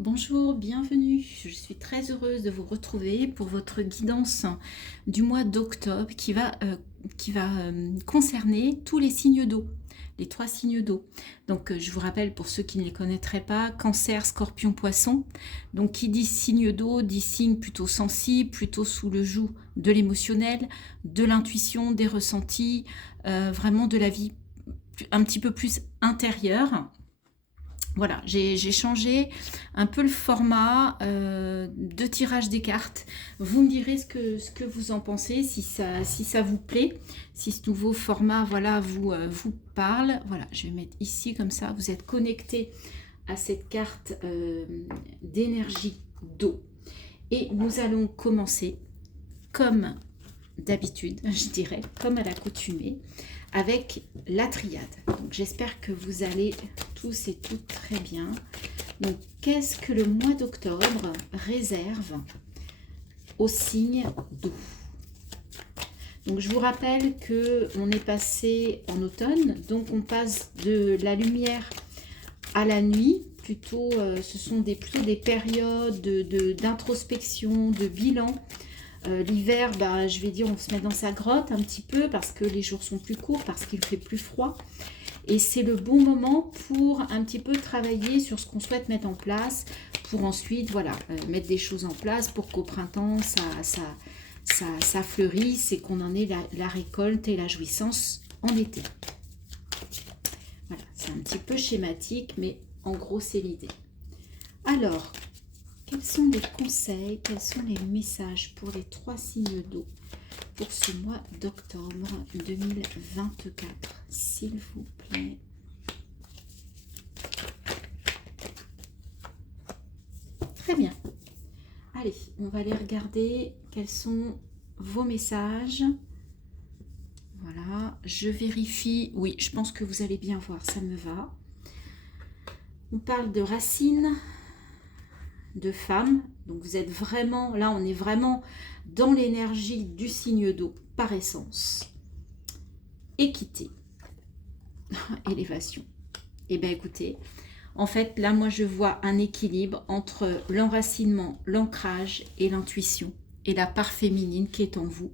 Bonjour, bienvenue. Je suis très heureuse de vous retrouver pour votre guidance du mois d'octobre qui va concerner tous les signes d'eau, les 3 signes d'eau. Donc, je vous rappelle pour ceux qui ne les connaîtraient pas, Cancer, Scorpion, Poisson. Donc, qui dit signe d'eau dit signe plutôt sensible, plutôt sous le joug de l'émotionnel, de l'intuition, des ressentis, vraiment de la vie un petit peu plus intérieure. Voilà, j'ai changé un peu le format de tirage des cartes. Vous me direz ce que vous en pensez, si ça vous plaît, si ce nouveau format voilà, vous parle. Voilà, je vais mettre ici comme ça, vous êtes connecté à cette carte d'énergie d'eau. Et nous allons commencer comme d'habitude, je dirais, comme à l'accoutumée, avec la triade. Donc j'espère que vous allez tous et toutes très bien. Donc qu'est-ce que le mois d'octobre réserve aux signes d'eau? Donc je vous rappelle que on est passé en automne, donc on passe de la lumière à la nuit. Plutôt, ce sont plutôt des périodes d'introspection, de bilan. L'hiver, je vais dire, on se met dans sa grotte un petit peu parce que les jours sont plus courts, parce qu'il fait plus froid. Et c'est le bon moment pour un petit peu travailler sur ce qu'on souhaite mettre en place, pour ensuite, voilà, mettre des choses en place pour qu'au printemps, ça fleurisse et qu'on en ait la récolte et la jouissance en été. Voilà, c'est un petit peu schématique, mais en gros, c'est l'idée. Alors, quels sont les conseils, quels sont les messages pour les 3 signes d'eau pour ce mois d'octobre 2024, s'il vous plaît? Très bien. Allez, on va aller regarder quels sont vos messages. Voilà, je vérifie. Oui, je pense que vous allez bien voir, ça me va. On parle de racines, de femmes. Donc vous êtes vraiment, là on est vraiment dans l'énergie du signe d'eau par essence. Équité, élévation. Et bien écoutez, en fait là moi je vois un équilibre entre l'enracinement, l'ancrage et l'intuition et la part féminine qui est en vous.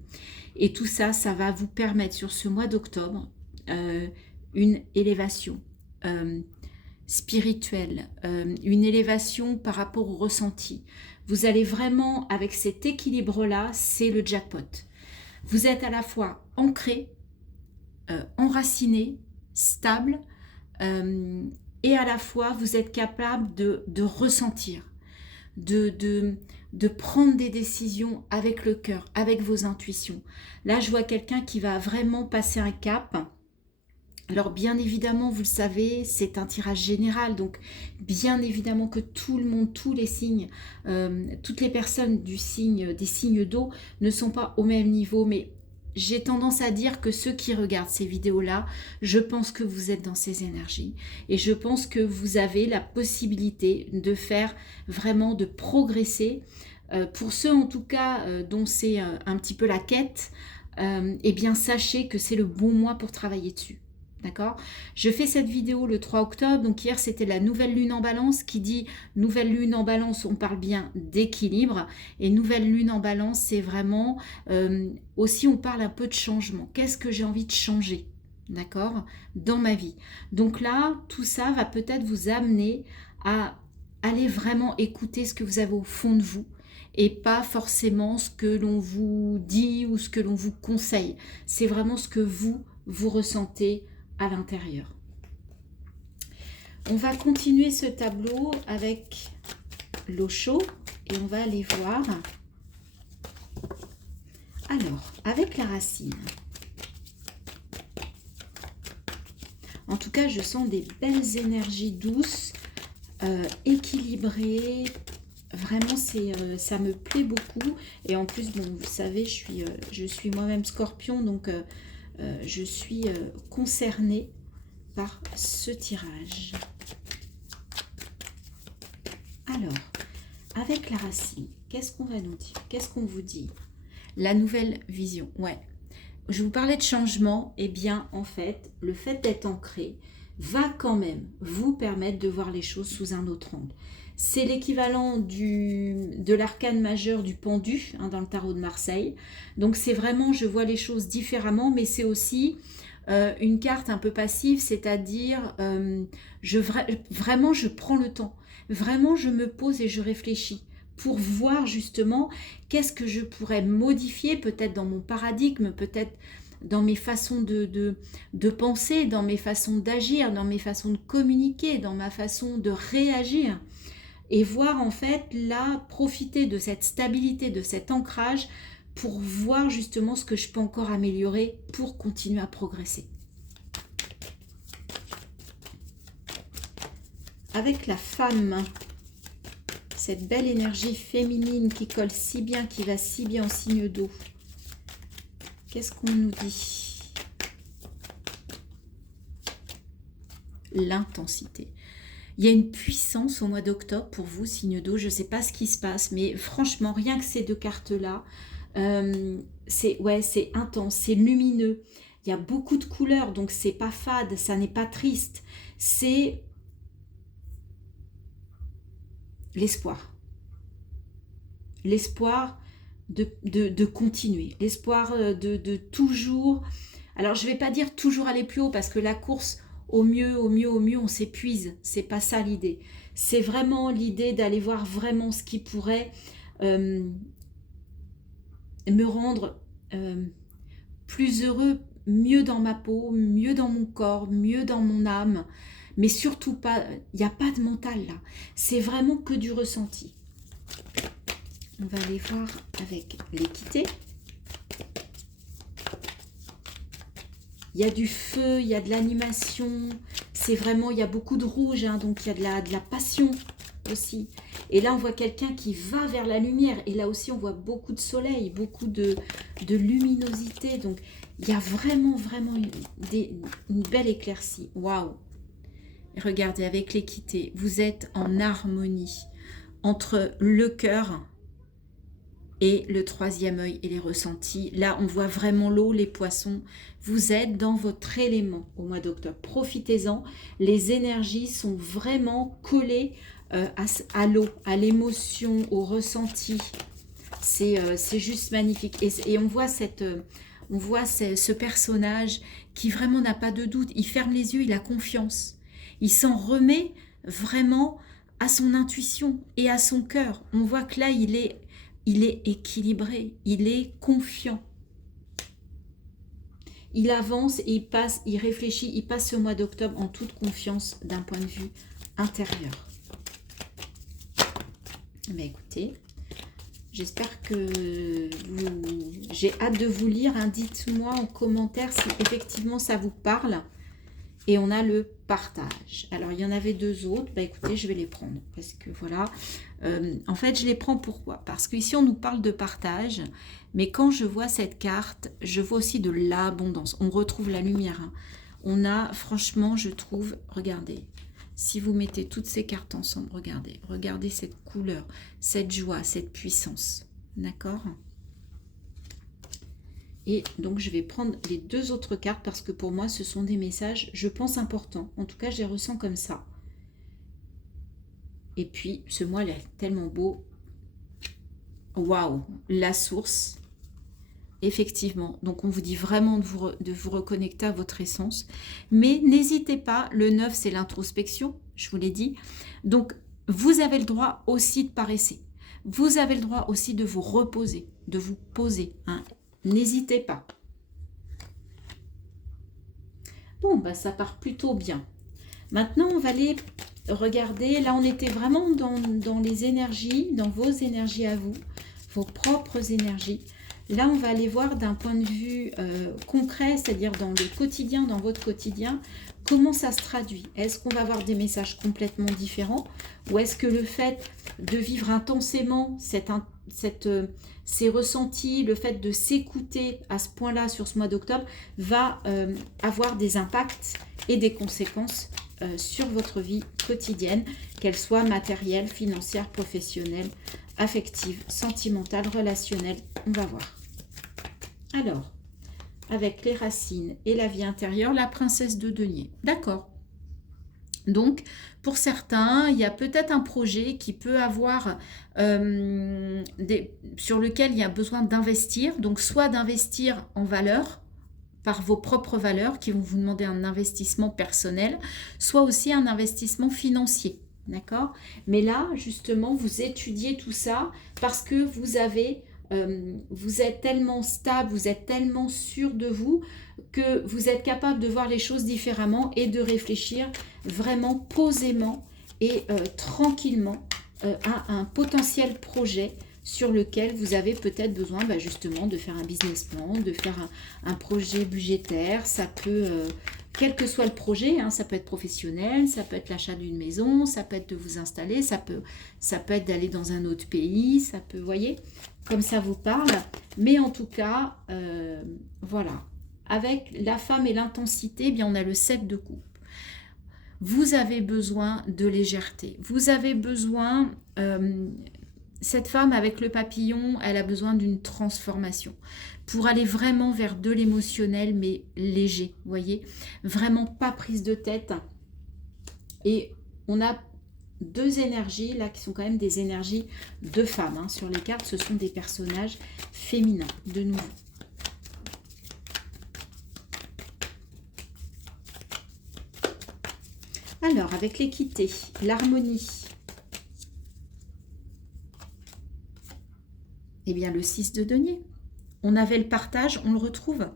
Et tout ça, ça va vous permettre sur ce mois d'octobre une élévation spirituelle, une élévation par rapport au ressenti. Vous allez vraiment, avec cet équilibre-là, c'est le jackpot. Vous êtes à la fois ancré, enraciné, stable, et à la fois vous êtes capable de ressentir, de prendre des décisions avec le cœur, avec vos intuitions. Là, je vois quelqu'un qui va vraiment passer un cap. Alors bien évidemment, vous le savez, c'est un tirage général, donc bien évidemment que tout le monde, tous les signes, toutes les personnes des signes d'eau ne sont pas au même niveau, mais j'ai tendance à dire que ceux qui regardent ces vidéos-là, je pense que vous êtes dans ces énergies et je pense que vous avez la possibilité de faire vraiment, de progresser. Pour ceux en tout cas dont c'est un petit peu la quête, eh bien sachez que c'est le bon mois pour travailler dessus. D'accord? Je fais cette vidéo le 3 octobre, donc hier c'était la nouvelle lune en balance. Qui dit nouvelle lune en balance, on parle bien d'équilibre. Et nouvelle lune en balance, c'est vraiment aussi on parle un peu de changement. Qu'est-ce que j'ai envie de changer? D'accord? Dans ma vie. Donc là, tout ça va peut-être vous amener à aller vraiment écouter ce que vous avez au fond de vous et pas forcément ce que l'on vous dit ou ce que l'on vous conseille. C'est vraiment ce que vous ressentez à l'intérieur. On va continuer ce tableau avec l'Osho et on va aller voir. Alors, avec la racine. En tout cas, je sens des belles énergies douces, équilibrées. Vraiment, ça me plaît beaucoup. Et en plus, bon, vous savez, je suis moi-même scorpion, donc je suis concernée par ce tirage. Alors, avec la racine, qu'est-ce qu'on va nous dire? Qu'est-ce qu'on vous dit? La nouvelle vision, ouais. Je vous parlais de changement, et bien en fait, le fait d'être ancré, va quand même vous permettre de voir les choses sous un autre angle. C'est l'équivalent de l'arcane majeur du pendu dans le tarot de Marseille. Donc c'est vraiment, je vois les choses différemment, mais c'est aussi une carte un peu passive, c'est-à-dire vraiment je prends le temps. Vraiment je me pose et je réfléchis pour voir justement qu'est-ce que je pourrais modifier, peut-être dans mon paradigme, peut-être dans mes façons de penser, dans mes façons d'agir, dans mes façons de communiquer, dans ma façon de réagir. Et voir en fait là, profiter de cette stabilité, de cet ancrage pour voir justement ce que je peux encore améliorer pour continuer à progresser. Avec la femme, cette belle énergie féminine qui colle si bien, qui va si bien au signe d'eau. Qu'est-ce qu'on nous dit? L'intensité. Il y a une puissance au mois d'octobre pour vous, signe d'eau. Je ne sais pas ce qui se passe, mais franchement, rien que ces deux cartes-là, c'est intense, c'est lumineux. Il y a beaucoup de couleurs, donc c'est pas fade, ça n'est pas triste. C'est l'espoir. L'espoir de continuer. L'espoir de toujours... Alors, je ne vais pas dire toujours aller plus haut, parce que la course... Au mieux, on s'épuise. C'est pas ça l'idée. C'est vraiment l'idée d'aller voir vraiment ce qui pourrait me rendre plus heureux, mieux dans ma peau, mieux dans mon corps, mieux dans mon âme. Mais surtout pas, il n'y a pas de mental là. C'est vraiment que du ressenti. On va aller voir avec l'équité. Il y a du feu, il y a de l'animation, c'est vraiment, il y a beaucoup de rouge, donc il y a de la passion aussi. Et là, on voit quelqu'un qui va vers la lumière. Et là aussi, on voit beaucoup de soleil, beaucoup de luminosité. Donc, il y a vraiment une belle éclaircie. Waouh! Regardez, avec l'équité, vous êtes en harmonie entre le cœur et le troisième œil et les ressentis. Là, on voit vraiment l'eau, les poissons. Vous êtes dans votre élément au mois d'octobre. Profitez-en. Les énergies sont vraiment collées à l'eau, à l'émotion, au ressenti. C'est juste magnifique. Et on voit ce personnage qui vraiment n'a pas de doute. Il ferme les yeux, il a confiance. Il s'en remet vraiment à son intuition et à son cœur. On voit que là, il est équilibré, il est confiant. Il avance et il réfléchit, il passe ce mois d'octobre en toute confiance d'un point de vue intérieur. Mais écoutez, j'espère que j'ai hâte de vous lire. Dites-moi en commentaire si effectivement ça vous parle. Et on a le partage. Alors, il y en avait deux autres. Écoutez, je vais les prendre. Parce que voilà. En fait, je les prends pourquoi? Parce qu'ici, on nous parle de partage. Mais quand je vois cette carte, je vois aussi de l'abondance. On retrouve la lumière. On a, franchement, je trouve... Regardez. Si vous mettez toutes ces cartes ensemble, regardez. Regardez cette couleur, cette joie, cette puissance. D'accord ? Et donc, je vais prendre les deux autres cartes parce que pour moi, ce sont des messages, je pense, importants. En tout cas, je les ressens comme ça. Et puis, ce mois, il est tellement beau. Waouh! La source. Effectivement. Donc, on vous dit vraiment de vous reconnecter à votre essence. Mais n'hésitez pas, le 9, c'est l'introspection, je vous l'ai dit. Donc, vous avez le droit aussi de paresser. Vous avez le droit aussi de vous reposer, de vous poser, N'hésitez pas. Bon, ça part plutôt bien. Maintenant, on va aller regarder. Là, on était vraiment dans les énergies, dans vos énergies à vous, vos propres énergies. Là, on va aller voir d'un point de vue concret, c'est-à-dire dans le quotidien, dans votre quotidien, comment ça se traduit. Est-ce qu'on va avoir des messages complètement différents ou est-ce que le fait de vivre intensément ces ressentis, le fait de s'écouter à ce point-là sur ce mois d'octobre va avoir des impacts et des conséquences sur votre vie quotidienne, qu'elle soit matérielle, financière, professionnelle, affective, sentimentale, relationnelle. On va voir. Alors, avec les racines et la vie intérieure, la princesse de denier. D'accord. Donc, pour certains, il y a peut-être un projet qui peut avoir sur lequel il y a besoin d'investir. Donc, soit d'investir en valeur, par vos propres valeurs qui vont vous demander un investissement personnel, soit aussi un investissement financier. D'accord? Mais là, justement, vous étudiez tout ça parce que vous êtes tellement stable, vous êtes tellement sûr de vous que vous êtes capable de voir les choses différemment et de réfléchir vraiment posément et tranquillement à un potentiel projet sur lequel vous avez peut-être besoin justement de faire un business plan, de faire un projet budgétaire. Ça peut, quel que soit le projet, hein, ça peut être professionnel, ça peut être l'achat d'une maison, ça peut être de vous installer, ça peut être d'aller dans un autre pays, ça peut, vous voyez, comme ça vous parle. Mais en tout cas, voilà. Avec la femme et l'intensité, bien on a le 7 de coupe. Vous avez besoin de légèreté. Vous avez besoin... cette femme avec le papillon, elle a besoin d'une transformation pour aller vraiment vers de l'émotionnel, mais léger, vous voyez, vraiment pas prise de tête. Et on a deux énergies là qui sont quand même des énergies de femmes. Hein. Sur les cartes, ce sont des personnages féminins, de nouveau. Alors, avec l'équité, l'harmonie, eh bien, le 6 de denier. On avait le partage, on le retrouve.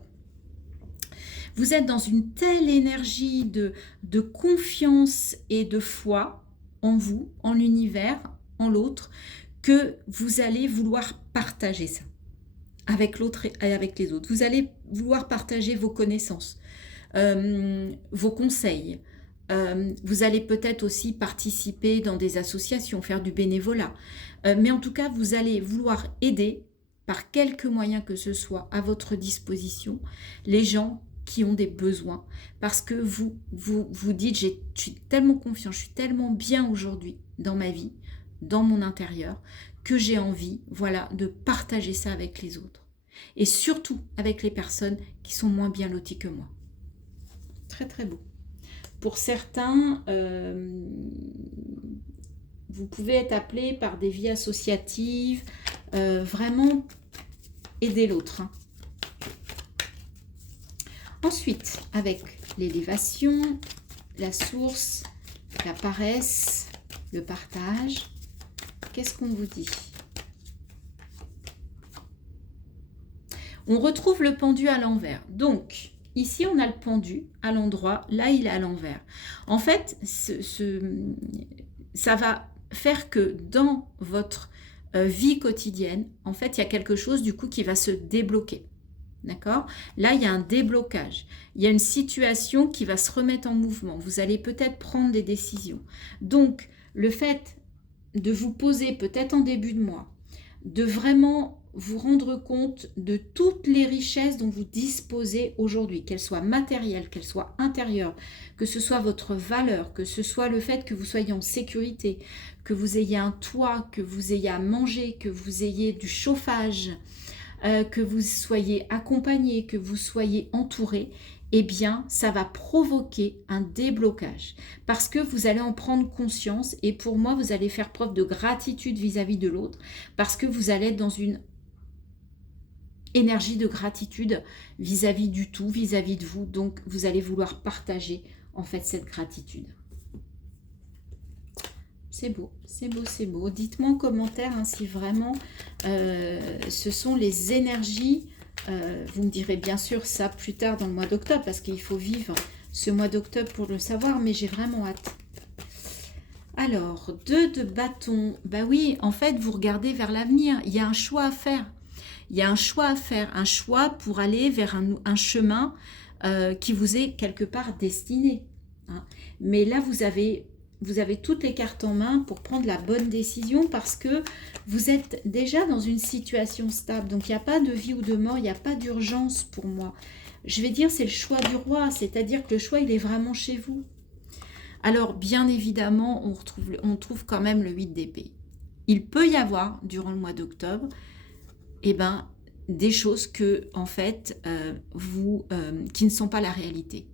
Vous êtes dans une telle énergie de confiance et de foi en vous, en l'univers, en l'autre, que vous allez vouloir partager ça avec l'autre et avec les autres. Vous allez vouloir partager vos connaissances, vos conseils. Vous allez peut-être aussi participer dans des associations, faire du bénévolat. Mais en tout cas, vous allez vouloir aider, par quelque moyen que ce soit à votre disposition, les gens qui ont des besoins. Parce que vous dites, je suis tellement confiant, je suis tellement bien aujourd'hui dans ma vie, dans mon intérieur, que j'ai envie, voilà, de partager ça avec les autres. Et surtout avec les personnes qui sont moins bien loties que moi. Très très beau. Pour certains, vous pouvez être appelé par des vies associatives, vraiment aider l'autre. Hein. Ensuite, avec l'élévation, la source, la paresse, le partage, qu'est-ce qu'on vous dit? On retrouve le pendu à l'envers. Donc, ici, on a le pendu à l'endroit, là, il est à l'envers. En fait, ça va faire que dans votre vie quotidienne, en fait, il y a quelque chose, du coup, qui va se débloquer. D'accord? Là, il y a un déblocage. Il y a une situation qui va se remettre en mouvement. Vous allez peut-être prendre des décisions. Donc, le fait de vous poser peut-être en début de mois, de vraiment vous rendre compte de toutes les richesses dont vous disposez aujourd'hui, qu'elles soient matérielles, qu'elles soient intérieures, que ce soit votre valeur, que ce soit le fait que vous soyez en sécurité, que vous ayez un toit, que vous ayez à manger, que vous ayez du chauffage, que vous soyez accompagné, que vous soyez entouré, eh bien, ça va provoquer un déblocage parce que vous allez en prendre conscience et pour moi, vous allez faire preuve de gratitude vis-à-vis de l'autre parce que vous allez être dans une énergie de gratitude vis-à-vis du tout, vis-à-vis de vous. Donc, vous allez vouloir partager en fait cette gratitude. C'est beau, c'est beau, c'est beau. Dites-moi en commentaire hein, si vraiment ce sont les énergies. Vous me direz bien sûr ça plus tard dans le mois d'octobre parce qu'il faut vivre ce mois d'octobre pour le savoir, mais j'ai vraiment hâte. Alors, 2 de bâton. Bah oui, en fait, vous regardez vers l'avenir. Il y a un choix à faire. Il y a un choix à faire, un choix pour aller vers un chemin qui vous est quelque part destiné. Hein. Mais là, vous avez toutes les cartes en main pour prendre la bonne décision parce que vous êtes déjà dans une situation stable. Donc, il n'y a pas de vie ou de mort, il n'y a pas d'urgence pour moi. Je vais dire, c'est le choix du roi, c'est-à-dire que le choix, il est vraiment chez vous. Alors, bien évidemment, on trouve quand même le 8 d'épée. Il peut y avoir, durant le mois d'octobre, des choses que, en fait, qui ne sont pas la réalité.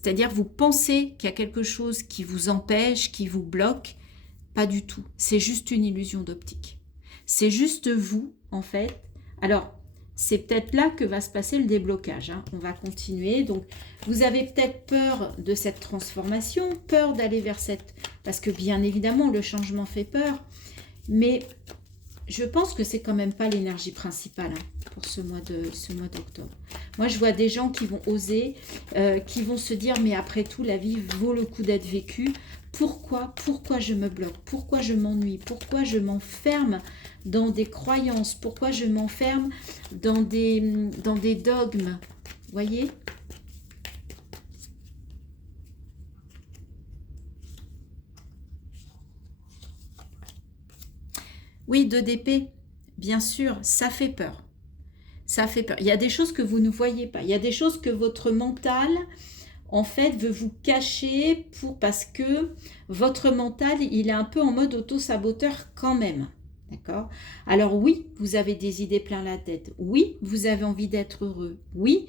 C'est-à-dire, vous pensez qu'il y a quelque chose qui vous empêche, qui vous bloque. Pas du tout. C'est juste une illusion d'optique. C'est juste vous, en fait. Alors, c'est peut-être là que va se passer le déblocage, hein. On va continuer. Donc, vous avez peut-être peur de cette transformation, peur d'aller vers cette... Parce que, bien évidemment, le changement fait peur. Mais je pense que c'est quand même pas l'énergie principale, hein, pour ce mois d'octobre. Moi, je vois des gens qui vont oser, qui vont se dire, mais après tout, la vie vaut le coup d'être vécue. Pourquoi je me bloque? Pourquoi je m'ennuie? Pourquoi je m'enferme dans des croyances? Pourquoi je m'enferme dans des dogmes? Vous voyez? Oui, 2 d'épée, bien sûr, ça fait peur. Ça fait peur. Il y a des choses que vous ne voyez pas. Il y a des choses que votre mental, en fait, veut vous cacher parce que votre mental, il est un peu en mode auto-saboteur quand même. D'accord? Alors oui, vous avez des idées plein la tête. Oui, vous avez envie d'être heureux. Oui,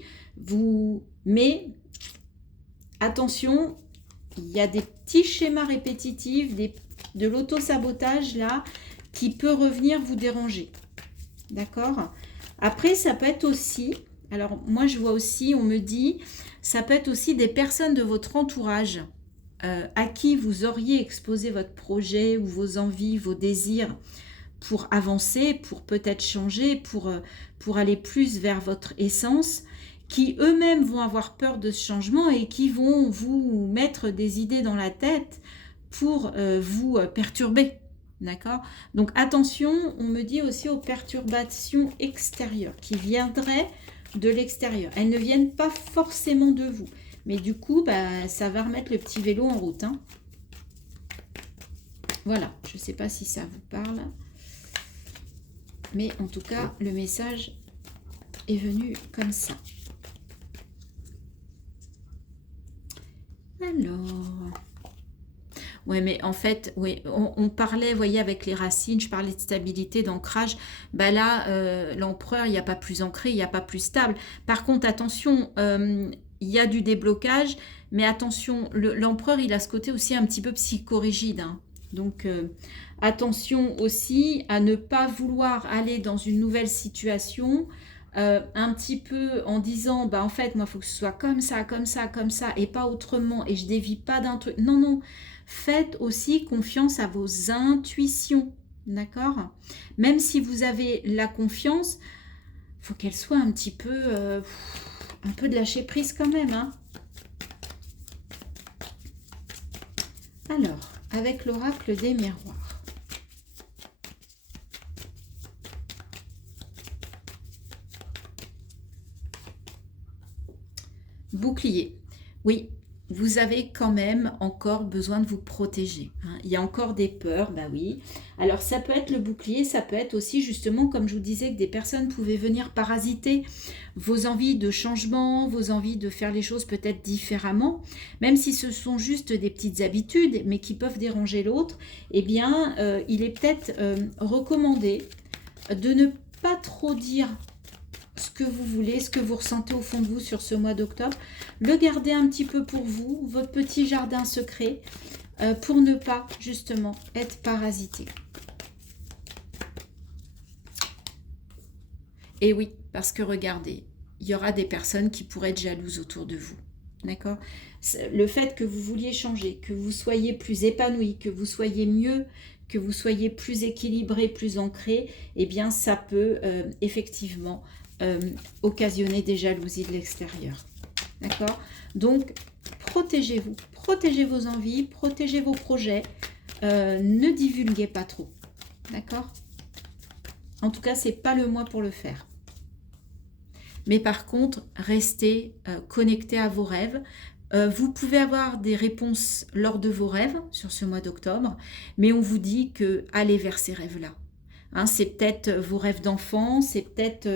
mais attention, il y a des petits schémas répétitifs, de l'auto-sabotage là, qui peut revenir vous déranger. D'accord? Après, ça peut être aussi, alors moi je vois aussi, on me dit, ça peut être aussi des personnes de votre entourage à qui vous auriez exposé votre projet ou vos envies, vos désirs pour avancer, pour peut-être changer, pour aller plus vers votre essence, qui eux-mêmes vont avoir peur de ce changement et qui vont vous mettre des idées dans la tête pour vous perturber. D'accord? Donc attention, on me dit aussi aux perturbations extérieures qui viendraient de l'extérieur. Elles ne viennent pas forcément de vous. Mais du coup, ça va remettre le petit vélo en route, hein. Voilà, je ne sais pas si ça vous parle. Mais en tout cas, le message est venu comme ça. Alors... Oui, mais en fait, oui, on parlait, vous voyez, avec les racines, je parlais de stabilité, d'ancrage. Bah là, l'empereur, il n'y a pas plus ancré, il n'y a pas plus stable. Par contre, attention, il y a du déblocage, mais attention, l'empereur, il a ce côté aussi un petit peu psychorigide, hein. Donc, attention aussi à ne pas vouloir aller dans une nouvelle situation un petit peu en disant, bah en fait, moi, il faut que ce soit comme ça, comme ça, comme ça, et pas autrement, et je dévie pas d'un truc. Non, non. Faites aussi confiance à vos intuitions, d'accord? Même si vous avez la confiance, il faut qu'elle soit un peu de lâcher prise quand même, hein. Alors, avec l'oracle des miroirs. Bouclier. Oui, vous avez quand même encore besoin de vous protéger, hein. Il y a encore des peurs, bah oui. Alors ça peut être le bouclier, ça peut être aussi justement, comme je vous disais, que des personnes pouvaient venir parasiter vos envies de changement, vos envies de faire les choses peut-être différemment, même si ce sont juste des petites habitudes, mais qui peuvent déranger l'autre. Eh bien, il est peut-être recommandé de ne pas trop dire ce que vous voulez, ce que vous ressentez au fond de vous sur ce mois d'octobre. Le garder un petit peu pour vous, votre petit jardin secret, pour ne pas justement être parasité. Et oui, parce que regardez, il y aura des personnes qui pourraient être jalouses autour de vous. D'accord? Le fait que vous vouliez changer, que vous soyez plus épanoui, que vous soyez mieux, que vous soyez plus équilibré, plus ancré, eh bien ça peut effectivement occasionner des jalousies de l'extérieur. D'accord? Donc, protégez-vous. Protégez vos envies, protégez vos projets. Ne divulguez pas trop. D'accord? En tout cas, ce n'est pas le mois pour le faire. Mais par contre, restez connectés à vos rêves. Vous pouvez avoir des réponses lors de vos rêves sur ce mois d'octobre, mais on vous dit que allez vers ces rêves-là. Hein, c'est peut-être vos rêves d'enfant, c'est peut-être...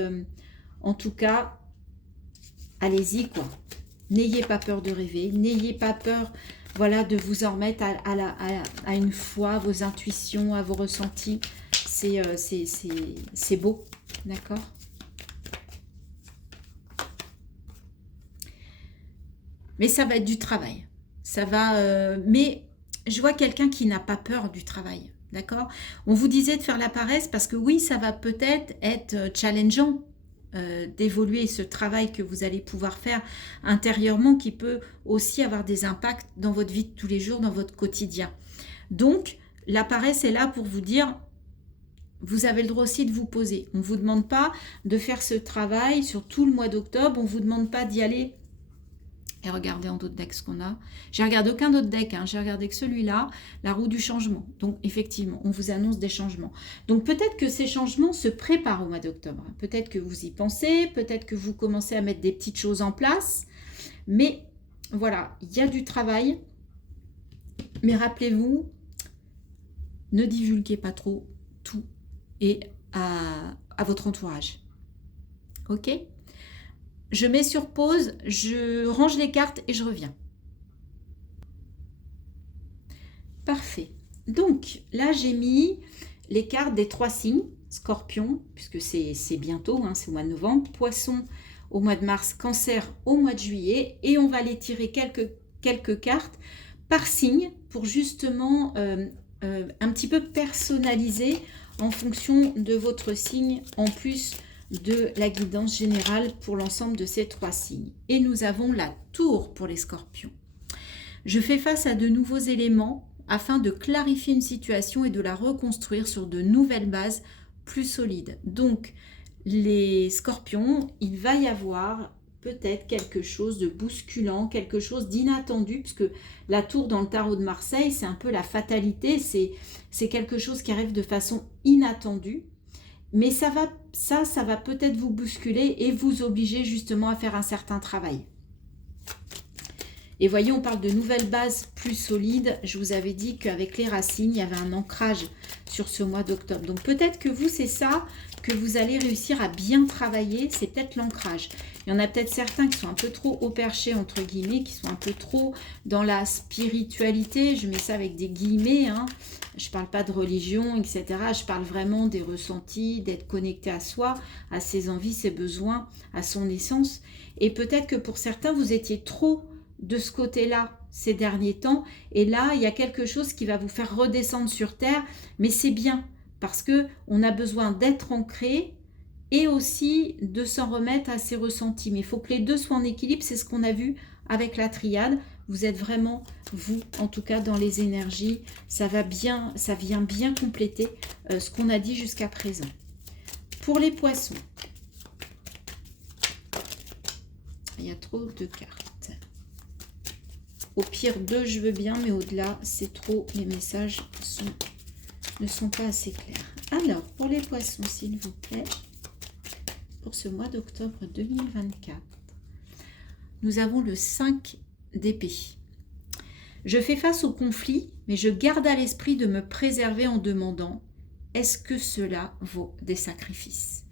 en tout cas, allez-y, quoi. N'ayez pas peur de rêver, n'ayez pas peur, voilà, de vous en remettre à une foi, à vos intuitions, à vos ressentis. C'est beau, d'accord? Mais ça va être du travail. Ça va, mais je vois quelqu'un qui n'a pas peur du travail. D'accord? On vous disait de faire la paresse parce que oui, ça va peut-être être challengeant d'évoluer ce travail que vous allez pouvoir faire intérieurement qui peut aussi avoir des impacts dans votre vie de tous les jours, dans votre quotidien. Donc, la paresse est là pour vous dire, vous avez le droit aussi de vous poser. On ne vous demande pas de faire ce travail sur tout le mois d'octobre, on ne vous demande pas d'y aller. Et regardez en d'autres decks ce qu'on a. J'ai regardé aucun autre deck, hein. J'ai regardé que celui-là, la roue du changement. Donc effectivement, on vous annonce des changements. Donc peut-être que ces changements se préparent au mois d'octobre. Peut-être que vous y pensez, peut-être que vous commencez à mettre des petites choses en place. Mais voilà, il y a du travail. Mais rappelez-vous, ne divulguez pas trop tout et à votre entourage. Ok ? Je mets sur pause, je range les cartes et je reviens. Parfait. Donc là, j'ai mis les cartes des 3 signes. Scorpion, puisque c'est bientôt, hein, c'est au mois de novembre. Poisson au mois de mars. Cancer au mois de juillet. Et on va les tirer quelques cartes par signe pour justement un petit peu personnaliser en fonction de votre signe, en plus de la guidance générale pour l'ensemble de ces 3 signes. Et nous avons la tour pour les scorpions. Je fais face à de nouveaux éléments afin de clarifier une situation et de la reconstruire sur de nouvelles bases plus solides. Donc, les scorpions, il va y avoir peut-être quelque chose de bousculant, quelque chose d'inattendu, puisque la tour dans le tarot de Marseille, c'est un peu la fatalité, c'est quelque chose qui arrive de façon inattendue. Mais ça va peut-être vous bousculer et vous obliger justement à faire un certain travail. Et voyez, on parle de nouvelles bases plus solides. Je vous avais dit qu'avec les racines, il y avait un ancrage sur ce mois d'octobre. Donc peut-être que vous, c'est ça que vous allez réussir à bien travailler. C'est peut-être l'ancrage. Il y en a peut-être certains qui sont un peu trop au perché, entre guillemets, qui sont un peu trop dans la spiritualité. Je mets ça avec des guillemets, hein. Je ne parle pas de religion, etc. Je parle vraiment des ressentis, d'être connecté à soi, à ses envies, ses besoins, à son essence. Et peut-être que pour certains, vous étiez trop de ce côté-là ces derniers temps. Et là, il y a quelque chose qui va vous faire redescendre sur terre. Mais c'est bien parce qu'on a besoin d'être ancré et aussi de s'en remettre à ses ressentis. Mais il faut que les deux soient en équilibre. C'est ce qu'on a vu avec la triade. Vous êtes vraiment, vous, en tout cas, dans les énergies. Ça vient bien compléter ce qu'on a dit jusqu'à présent. Pour les poissons, il y a trop de cartes. Au pire, 2, je veux bien, mais au-delà, c'est trop. Les messages ne sont pas assez clairs. Alors, pour les poissons, s'il vous plaît, pour ce mois d'octobre 2024, nous avons le 5 d'épée. Je fais face au conflit, mais je garde à l'esprit de me préserver en demandant, est-ce que cela vaut des sacrifices ?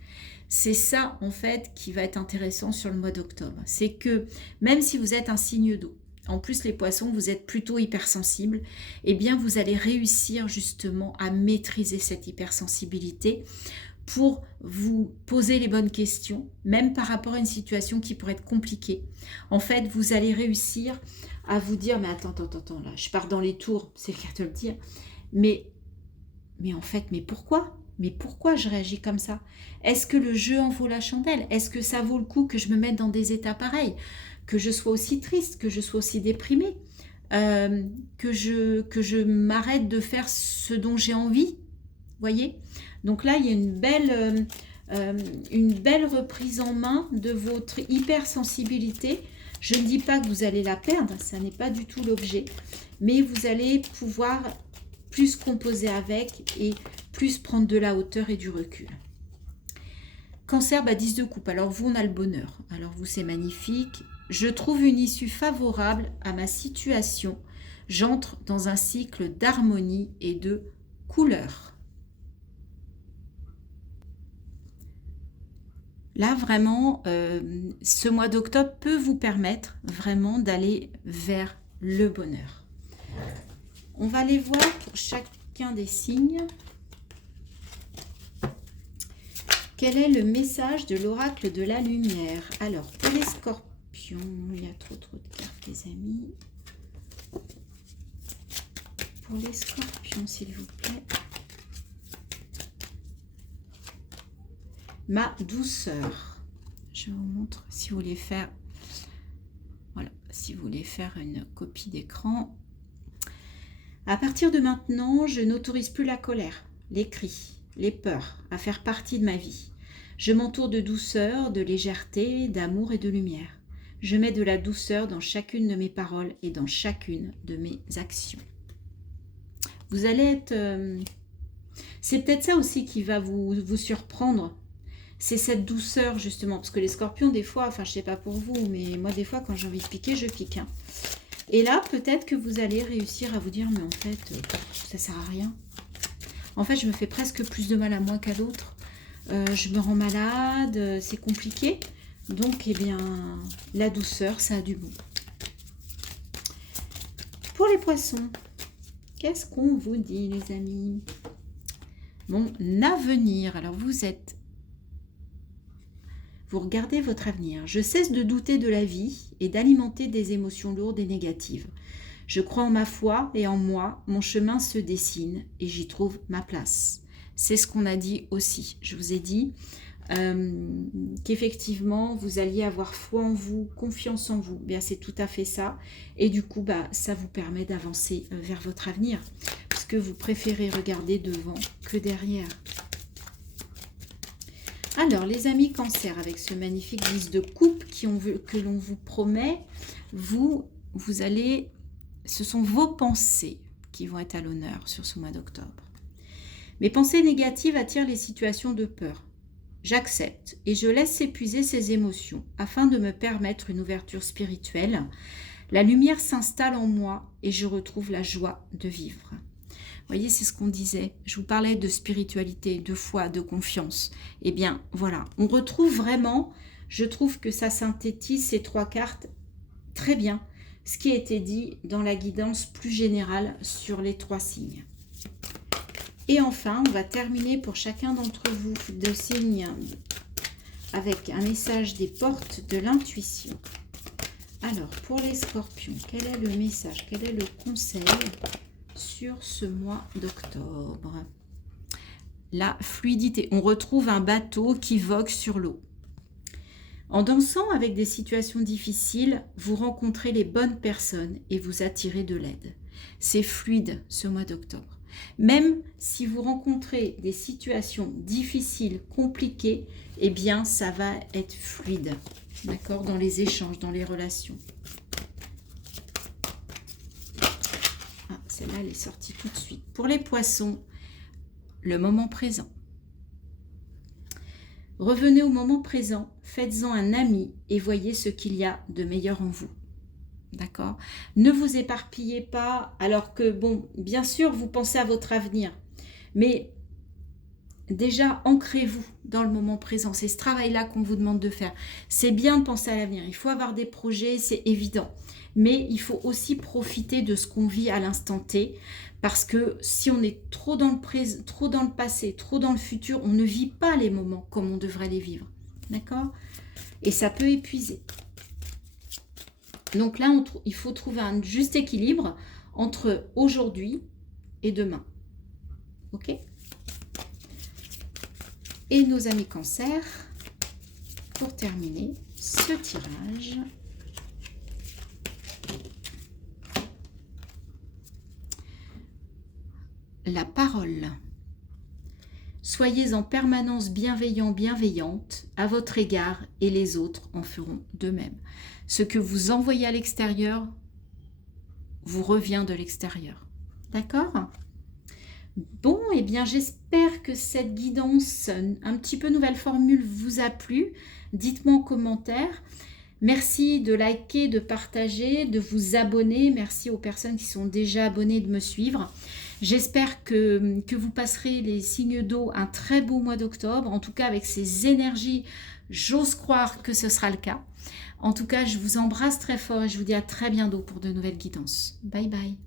C'est ça, en fait, qui va être intéressant sur le mois d'octobre. C'est que, même si vous êtes un signe d'eau, en plus les poissons, vous êtes plutôt hypersensibles, eh bien vous allez réussir justement à maîtriser cette hypersensibilité pour vous poser les bonnes questions, même par rapport à une situation qui pourrait être compliquée. En fait, vous allez réussir à vous dire, mais attends, là, je pars dans les tours, c'est le cas de le dire, mais en fait, mais pourquoi ? Mais pourquoi je réagis comme ça? Est-ce que le jeu en vaut la chandelle? Est-ce que ça vaut le coup que je me mette dans des états pareils? Que je sois aussi triste, que je sois aussi déprimée, que je m'arrête de faire ce dont j'ai envie, voyez? Donc là, il y a une belle reprise en main de votre hypersensibilité. Je ne dis pas que vous allez la perdre, ça n'est pas du tout l'objet, mais vous allez pouvoir plus composer avec et plus prendre de la hauteur et du recul. Cancer, 10 de coupe. Alors vous, on a le bonheur. Alors vous, c'est magnifique. Je trouve une issue favorable à ma situation. J'entre dans un cycle d'harmonie et de couleur. Là, vraiment, ce mois d'octobre peut vous permettre vraiment d'aller vers le bonheur. On va aller voir pour chacun des signes. Quel est le message de l'oracle de la lumière? Alors, pour les scorpions, il y a trop de cartes. les amis. Pour les scorpions, s'il vous plaît. Ma douceur. Je vous montre si vous voulez faire... Voilà, si vous voulez faire une copie d'écran. À partir de maintenant, je n'autorise plus la colère, les cris, les peurs à faire partie de ma vie. Je m'entoure de douceur, de légèreté, d'amour et de lumière. Je mets de la douceur dans chacune de mes paroles et dans chacune de mes actions. Vous allez être... c'est peut-être ça aussi qui va vous surprendre. C'est cette douceur justement, parce que les scorpions des fois, enfin je sais pas pour vous, mais moi des fois quand j'ai envie de piquer, je pique. Hein. Et là peut-être que vous allez réussir à vous dire, mais en fait ça sert à rien. En fait je me fais presque plus de mal à moi qu'à d'autres. Je me rends malade, c'est compliqué. Donc eh bien la douceur ça a du bon. Pour les poissons, qu'est-ce qu'on vous dit les amis? Mon avenir, alors vous regardez votre avenir. Je cesse de douter de la vie et d'alimenter des émotions lourdes et négatives. Je crois en ma foi et en moi. Mon chemin se dessine et j'y trouve ma place. C'est ce qu'on a dit aussi. Je vous ai dit qu'effectivement, vous alliez avoir foi en vous, confiance en vous. Bien, c'est tout à fait ça. Et du coup, ça vous permet d'avancer vers votre avenir. Parce que vous préférez regarder devant que derrière. Alors, les amis Cancer, avec ce magnifique 10 de coupe que l'on vous promet, vous allez... Ce sont vos pensées qui vont être à l'honneur sur ce mois d'octobre. Mes pensées négatives attirent les situations de peur. J'accepte et je laisse s'épuiser ces émotions afin de me permettre une ouverture spirituelle. La lumière s'installe en moi et je retrouve la joie de vivre. Vous voyez, c'est ce qu'on disait. Je vous parlais de spiritualité, de foi, de confiance. Eh bien, voilà. On retrouve vraiment, je trouve que ça synthétise ces trois cartes très bien. Ce qui a été dit dans la guidance plus générale sur les trois signes. Et enfin, on va terminer pour chacun d'entre vous de signes avec un message des portes de l'intuition. Alors, pour les scorpions, quel est le message, quel est le conseil sur ce mois d'octobre? La fluidité. On retrouve un bateau qui vogue sur l'eau. En dansant avec des situations difficiles, vous rencontrez les bonnes personnes et vous attirez de l'aide. C'est fluide ce mois d'octobre. Même si vous rencontrez des situations difficiles, compliquées, eh bien ça va être fluide, d'accord, dans les échanges, dans les relations. Ah, celle-là, elle est sortie tout de suite. Pour les poissons, le moment présent. Revenez au moment présent, faites-en un ami et voyez ce qu'il y a de meilleur en vous. D'accord? Ne vous éparpillez pas alors que, bon, bien sûr, vous pensez à votre avenir. Mais déjà, ancrez-vous dans le moment présent. C'est ce travail-là qu'on vous demande de faire. C'est bien de penser à l'avenir. Il faut avoir des projets, c'est évident. Mais il faut aussi profiter de ce qu'on vit à l'instant T. Parce que si on est trop dans le présent, trop dans le passé, trop dans le futur, on ne vit pas les moments comme on devrait les vivre. D'accord? Et ça peut épuiser. Donc là, il faut trouver un juste équilibre entre aujourd'hui et demain. Ok? Et nos amis Cancer, pour terminer ce tirage, la parole. Soyez en permanence bienveillant, bienveillante à votre égard et les autres en feront de même. Ce que vous envoyez à l'extérieur vous revient de l'extérieur. D'accord? Bon, eh bien j'espère que cette guidance, un petit peu nouvelle formule, vous a plu. Dites-moi en commentaire. Merci de liker, de partager, de vous abonner. Merci aux personnes qui sont déjà abonnées de me suivre. J'espère que vous passerez les signes d'eau un très beau mois d'octobre. En tout cas, avec ces énergies, j'ose croire que ce sera le cas. En tout cas, je vous embrasse très fort et je vous dis à très bientôt pour de nouvelles guidances. Bye bye.